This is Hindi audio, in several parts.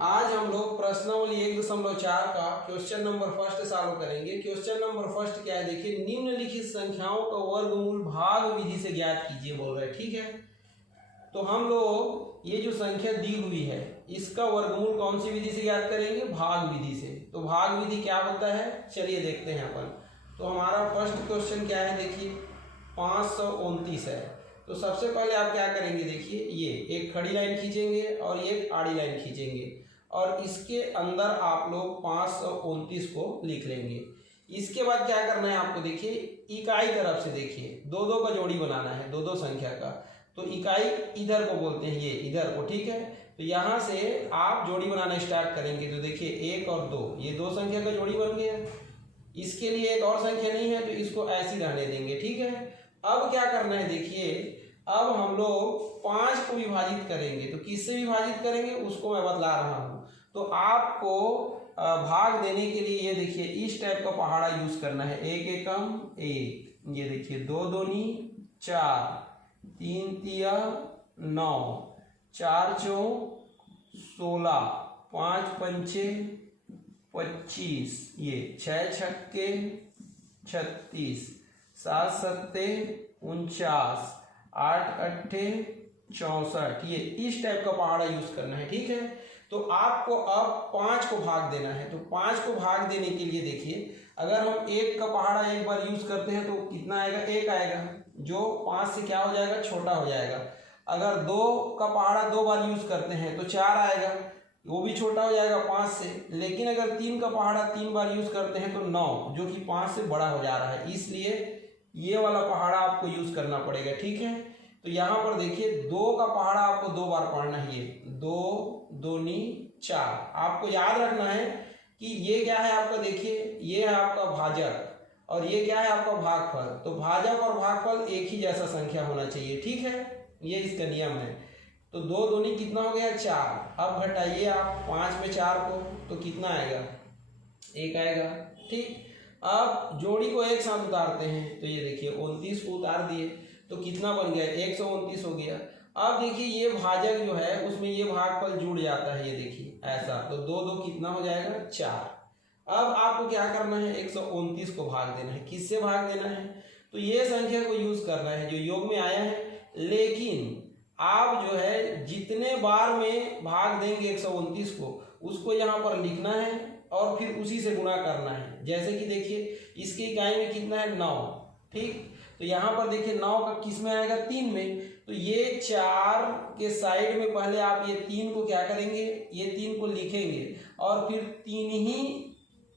आज हम लोग प्रश्नावली 1.4 का क्वेश्चन नंबर फर्स्ट सॉल्व करेंगे। क्वेश्चन नंबर फर्स्ट क्या है, देखिए निम्नलिखित संख्याओं का वर्गमूल भाग विधि से ज्ञात कीजिए बोल रहे हैं। ठीक है, तो हम लोग ये जो संख्या दी हुई है इसका वर्गमूल कौन सी विधि से ज्ञात करेंगे, भाग विधि से। तो भाग विधि क्या होता है चलिए देखते हैं अपन। तो हमारा फर्स्ट क्वेश्चन क्या है, देखिए 529 है। तो सबसे पहले आप क्या करेंगे, देखिए ये एक खड़ी लाइन खींचेंगे और एक आड़ी लाइन खींचेंगे और इसके अंदर आप लोग 529 को लिख लेंगे। इसके बाद क्या करना है आपको, देखिए इकाई तरफ से देखिए दो दो का जोड़ी बनाना है, दो दो संख्या का। तो इकाई इधर को बोलते हैं, ये इधर को। ठीक है, तो यहाँ से आप जोड़ी बनाना स्टार्ट करेंगे। तो देखिए 1 और 2, ये दो संख्या का जोड़ी बन गया। इसके लिए एक और संख्या नहीं है तो इसको ऐसे ही रहने देंगे। ठीक है, अब क्या करना है, देखिए अब हम लोग 5 को विभाजित करेंगे। तो किससे विभाजित करेंगे उसको मैं बतला रहा हूँ। तो आपको भाग देने के लिए ये देखिए इस टाइप का पहाड़ा यूज करना है। 1 एकम 1, ये देखिए 2 दूनी 4, 3 तिया 9, 4 चौक 16, 5 पंचे 25, ये 6 छक्के 36, 7 सत्ते 49, 8 अट्ठे 64, ये इस टाइप का पहाड़ा यूज करना है। ठीक है, तो आपको अब 5 को भाग देना है। तो 5 को भाग देने के लिए देखिए अगर हम 1 का पहाड़ा एक बार यूज करते हैं तो कितना आएगा, 1 आएगा, जो 5 से क्या हो जाएगा, छोटा हो जाएगा। अगर 2 का पहाड़ा 2 बार यूज करते हैं तो 4 आएगा, वो भी छोटा हो जाएगा 5 से। लेकिन अगर 3 का पहाड़ा 3 बार यूज करते हैं तो 9, जो कि 5 से बड़ा हो जा रहा है, इसलिए ये वाला पहाड़ा आपको यूज करना पड़ेगा। ठीक है, तो यहाँ पर देखिए 2 का पहाड़ा आपको 2 बार पढ़ना है, ये 2 दूनी 4। आपको याद रखना है कि ये क्या है आपका, देखिए ये है आपका भाजक और ये क्या है आपका भागफल। तो भाजक और भागफल एक ही जैसा संख्या होना चाहिए। ठीक है, ये इसका नियम है। तो 2 दूनी कितना हो गया, 4। अब घटाइए आप 5 में 4 को, तो कितना आएगा, 1 आएगा। ठीक, अब जोड़ी को एक साथ उतारते हैं। तो ये देखिए 29 को उतार दिए तो कितना बन गया, 129 हो गया। अब देखिए ये भाजक जो है उसमें ये भागफल जुड़ जाता है, ये देखिए ऐसा। तो 2 2 कितना हो जाएगा, 4। अब आपको क्या करना है, 129 को भाग देना है। किससे भाग देना है, तो ये संख्या को यूज करना है जो योग में आया है। लेकिन आप जो है जितने बार में भाग देंगे 129 को उसको यहाँ पर लिखना है और फिर उसी से गुणा करना है। जैसे कि देखिए इसकी इकाई में कितना है, 9। ठीक, तो यहाँ पर देखिए 9 का किस में आएगा, 3 में। तो ये 4 के साइड में पहले आप ये 3 को क्या करेंगे, ये 3 को लिखेंगे और फिर 3 ही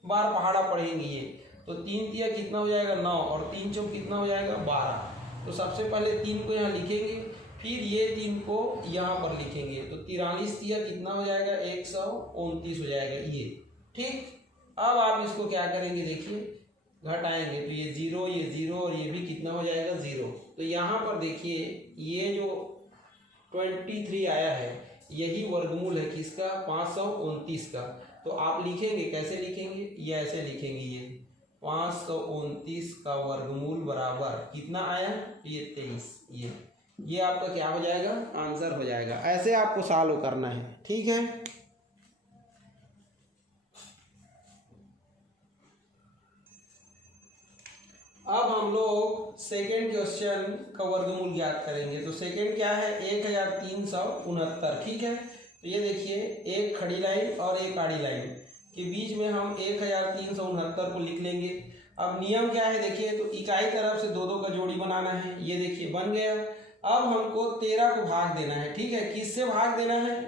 बार पहाड़ा पढ़ेंगे ये। तो 3 तिया कितना हो जाएगा, 9, और 3 चौक कितना हो जाएगा, 12। तो सबसे पहले 3 को यहाँ लिखेंगे, फिर ये 3 को यहाँ पर लिखेंगे। तो 43 तिया कितना हो जाएगा, 129 हो जाएगा ये। ठीक, अब आप इसको क्या करेंगे, देखिए घटाएंगे तो ये 0, ये 0 और ये भी कितना हो जाएगा, 0। तो यहाँ पर देखिए ये जो 23 आया है यही वर्गमूल है किसका, 529 का। तो आप लिखेंगे, कैसे लिखेंगे, ये ऐसे लिखेंगे, ये 529 का वर्गमूल बराबर कितना आया, ये 23। ये आपका क्या हो जाएगा, आंसर हो जाएगा। ऐसे आपको सॉल्व करना है। ठीक है, अब हम लोग सेकेंड क्वेश्चन का वर्गमूल ज्ञात करेंगे। तो सेकेंड क्या है, 1369। ठीक है, तो ये देखिए एक खड़ी लाइन और एक आड़ी लाइन के बीच में हम 1369 को लिख लेंगे। अब नियम क्या है, देखिए तो इकाई तरफ से 2 2 का जोड़ी बनाना है। ये देखिए बन गया। अब हमको 13 को भाग देना है। ठीक है, किससे भाग देना है,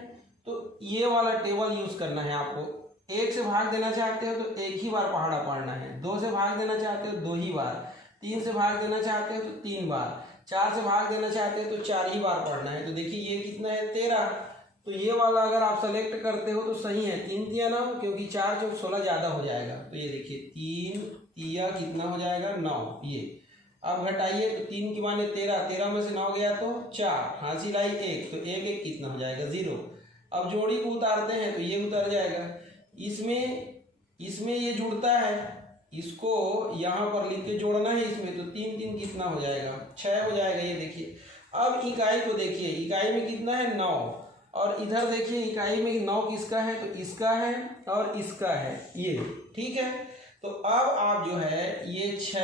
तो ये वाला टेबल यूज करना है आपको। 1 से भाग देना चाहते हो तो 1 ही बार पहाड़ा पढ़ना है, 2 से भाग देना चाहते हो 2 ही बार, 3 से भाग देना चाहते हो तो 3 बार, 4 से भाग देना चाहते हो तो 4 ही बार पढ़ना है। तो देखिए ये कितना है, 13। तो ये वाला अगर आप सेलेक्ट करते हो तो सही है, 3 तिया 9, क्योंकि 4 चौक 16 ज़्यादा हो जाएगा। तो ये देखिए 3 तिया कितना हो जाएगा, 9। ये अब घटाइए तो 3 की माने 13, 13 में से 9 गया तो 4, हांसी लाई 1, तो 1 1 कितना हो जाएगा, 0। अब जोड़ी को उतारते हैं तो ये उतर जाएगा। इसमें ये जुड़ता है, इसको यहाँ पर लिख के जोड़ना है इसमें। तो 3 3 कितना हो जाएगा, 6 हो जाएगा। ये देखिए अब इकाई को देखिए, इकाई में कितना है, 9, और इधर देखिए इकाई में 9 किसका है, तो इसका है और इसका है ये, ठीक है। तो अब आप जो है ये 6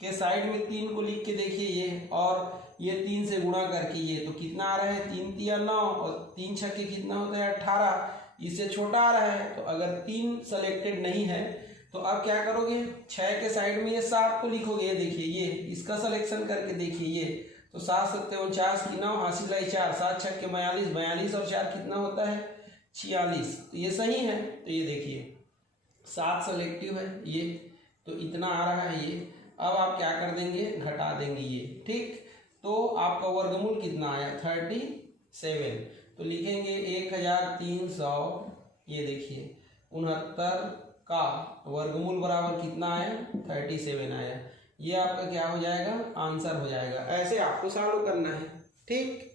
के साइड में 3 को लिख के देखिए ये, और ये 3 से गुणा करके ये, तो कितना आ रहा है 3 तिया 9 और 3 छक्के कितना होता है 18, इससे छोटा आ रहा है। तो अगर 3 सेलेक्टेड नहीं है तो अब क्या करोगे, 6 के साइड में ये 7 को लिखोगे, ये देखिए ये इसका सिलेक्शन करके देखिए ये, तो 7 7 49 की 9 हासिल आई 4, 7 छक्के 42, 42 और 4 कितना होता है 46, तो ये सही है। तो ये देखिए 7 सेलेक्टिव है ये, तो इतना आ रहा है ये। अब आप क्या कर देंगे, घटा देंगे ये, ठीक। तो आपका वर्गमूल कितना आया 37, तो लिखेंगे 1300, ये देखिए 69 का वर्गमूल बराबर कितना आया 37 आया। ये आपका क्या हो जाएगा, आंसर हो जाएगा। ऐसे आपको सॉल्व करना है, ठीक।